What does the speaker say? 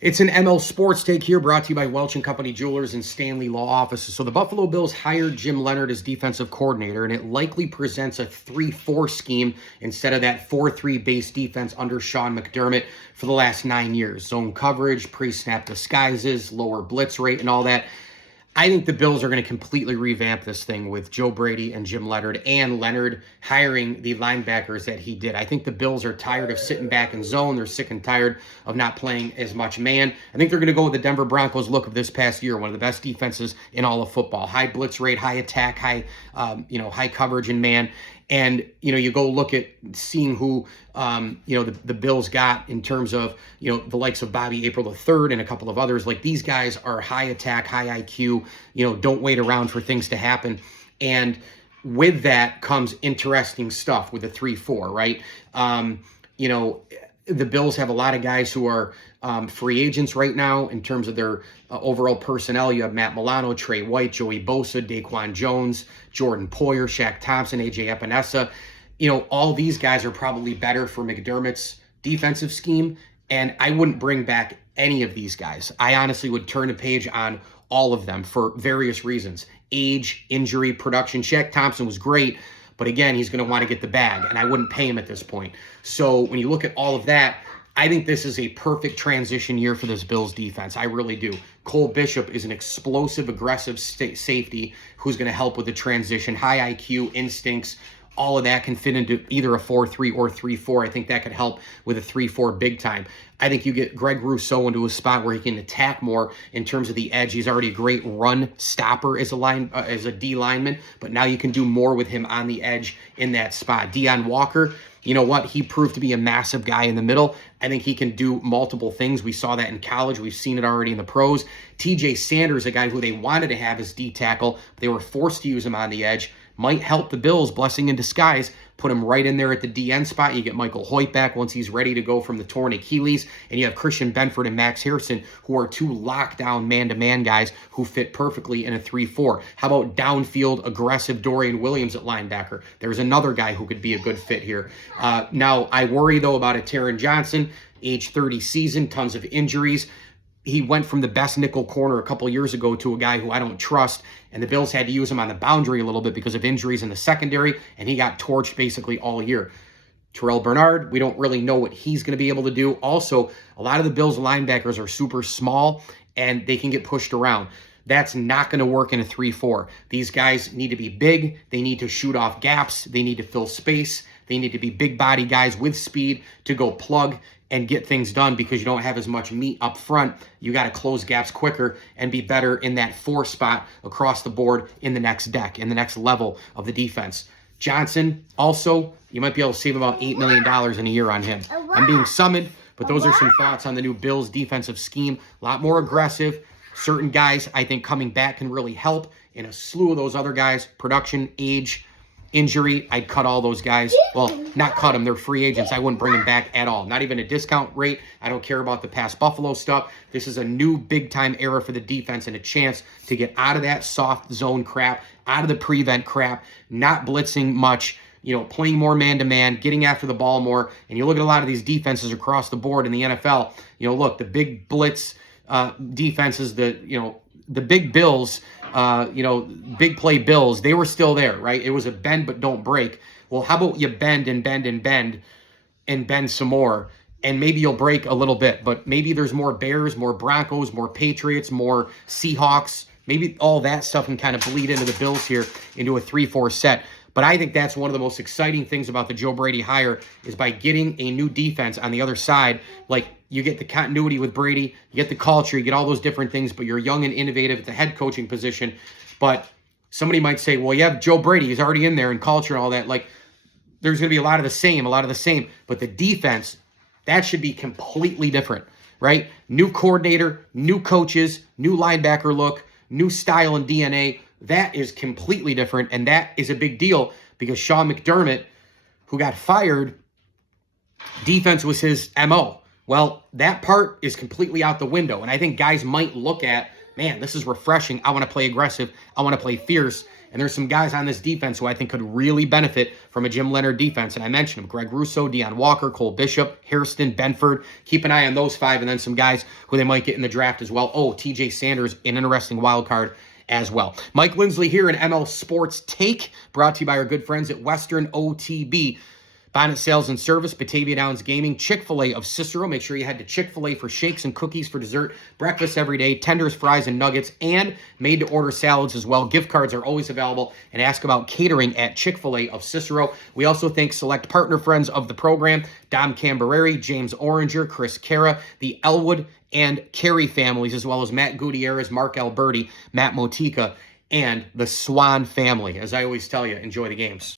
It's an ML Sports Take here, brought to you by Welch and Company Jewelers and Stanley Law Offices. So the Buffalo Bills hired Jim Leonhard as defensive coordinator, and it likely presents a 3-4 scheme instead of that 4-3 base defense under Sean McDermott for the last 9 years. Zone coverage, pre-snap disguises, lower blitz rate, and all that. I think the Bills are going to completely revamp this thing with Joe Brady and Jim Leonhard, and Leonhard hiring the linebackers that he did. I think the Bills are tired of sitting back in zone. They're sick and tired of not playing as much man. I think they're going to go with the Denver Broncos look of this past year, one of the best defenses in all of football. High blitz rate, high attack, high coverage in man. And, you go look at seeing who, the Bills got in terms of, the likes of Bobby April III and a couple of others. Like, these guys are high attack, high IQ, don't wait around for things to happen. And with that comes interesting stuff with the 3-4, right? The Bills have a lot of guys who are free agents right now in terms of their overall personnel. You have Matt Milano, Trey White, Joey Bosa, Daquan Jones, Jordan Poyer, Shaq Thompson, AJ Epinesa. All these guys are probably better for McDermott's defensive scheme, and I wouldn't bring back any of these guys. I honestly would turn a page on all of them for various reasons. Age, injury, production. Shaq Thompson was great, but again, he's going to want to get the bag, and I wouldn't pay him at this point. So when you look at all of that, I think this is a perfect transition year for this Bills defense. I really do. Cole Bishop is an explosive, aggressive safety who's going to help with the transition. High IQ, instincts, all of that can fit into either a 4-3 or 3-4. I think that could help with a 3-4 big time. I think you get Greg Rousseau into a spot where he can attack more in terms of the edge. He's already a great run stopper as a D lineman, but now you can do more with him on the edge in that spot. Deion Walker, you know what? He proved to be a massive guy in the middle. I think he can do multiple things. We saw that in college. We've seen it already in the pros. TJ Sanders, a guy who they wanted to have as D tackle. They were forced to use him on the edge. Might help the Bills, blessing in disguise, put him right in there at the DN spot. You get Michael Hoyt back once he's ready to go from the torn Achilles, and you have Christian Benford and Max Harrison, who are two lockdown man-to-man guys who fit perfectly in a 3-4. How about downfield, aggressive Dorian Williams at linebacker? There's another guy who could be a good fit here. Now, I worry, though, about a Taron Johnson, age 30 season, tons of injuries. He went from the best nickel corner a couple years ago to a guy who I don't trust, and the Bills had to use him on the boundary a little bit because of injuries in the secondary, and he got torched basically all year. Terrell Bernard, we don't really know what he's going to be able to do. Also, a lot of the Bills linebackers are super small, and they can get pushed around. That's not going to work in a 3-4. These guys need to be big. They need to shoot off gaps. They need to fill space. They need to be big body guys with speed to go plug and get things done, because you don't have as much meat up front. You got to close gaps quicker and be better in that 4 spot across the board in the next deck, in the next level of the defense. Johnson, also, you might be able to save about $8 million in a year on him. I'm being summoned, but those are some thoughts on the new Bills defensive scheme. A lot more aggressive. Certain guys, I think, coming back can really help. In a slew of those other guys, production, age, injury, I'd cut all those guys. Well, not cut them. They're free agents. I wouldn't bring them back at all. Not even a discount rate. I don't care about the past Buffalo stuff. This is a new big-time era for the defense and a chance to get out of that soft zone crap, out of the prevent crap, not blitzing much, playing more man-to-man, getting after the ball more. And you look at a lot of these defenses across the board in the NFL, look, the big blitz defenses, the big Bills, big play Bills, they were still there, right? It was a bend but don't break. Well, how about you bend and bend and bend and bend some more, and maybe you'll break a little bit, but maybe there's more Bears, more Broncos, more Patriots, more Seahawks. Maybe all that stuff can kind of bleed into the Bills here into a 3-4 set. But I think that's one of the most exciting things about the Joe Brady hire, is by getting a new defense on the other side. Like, you get the continuity with Brady, you get the culture, you get all those different things, but you're young and innovative at the head coaching position. But somebody might say, well, you have Joe Brady, he's already in there, and culture and all that. Like, there's going to be a lot of the same. But the defense, that should be completely different, right? New coordinator, new coaches, new linebacker look, new style and DNA. That is completely different, and that is a big deal, because Sean McDermott, who got fired, defense was his MO. Well, that part is completely out the window, and I think guys might look at, man, this is refreshing. I want to play aggressive. I want to play fierce. And there's some guys on this defense who I think could really benefit from a Jim Leonhard defense. And I mentioned them: Greg Russo, Deion Walker, Cole Bishop, Hairston, Benford. Keep an eye on those 5, and then some guys who they might get in the draft as well. Oh, TJ Sanders, an interesting wild card as well. Mike Lindsley here in ML Sports Take, brought to you by our good friends at Western OTB. Bonnet Sales and Service, Batavia Downs Gaming, Chick-fil-A of Cicero. Make sure you head to Chick-fil-A for shakes and cookies for dessert, breakfast every day, tenders, fries, and nuggets, and made-to-order salads as well. Gift cards are always available, and ask about catering at Chick-fil-A of Cicero. We also thank select partner friends of the program: Dom Cambereri, James Oranger, Chris Cara, the Elwood and Carey families, as well as Matt Gutierrez, Mark Alberti, Matt Motika, and the Swan family. As I always tell you, enjoy the games.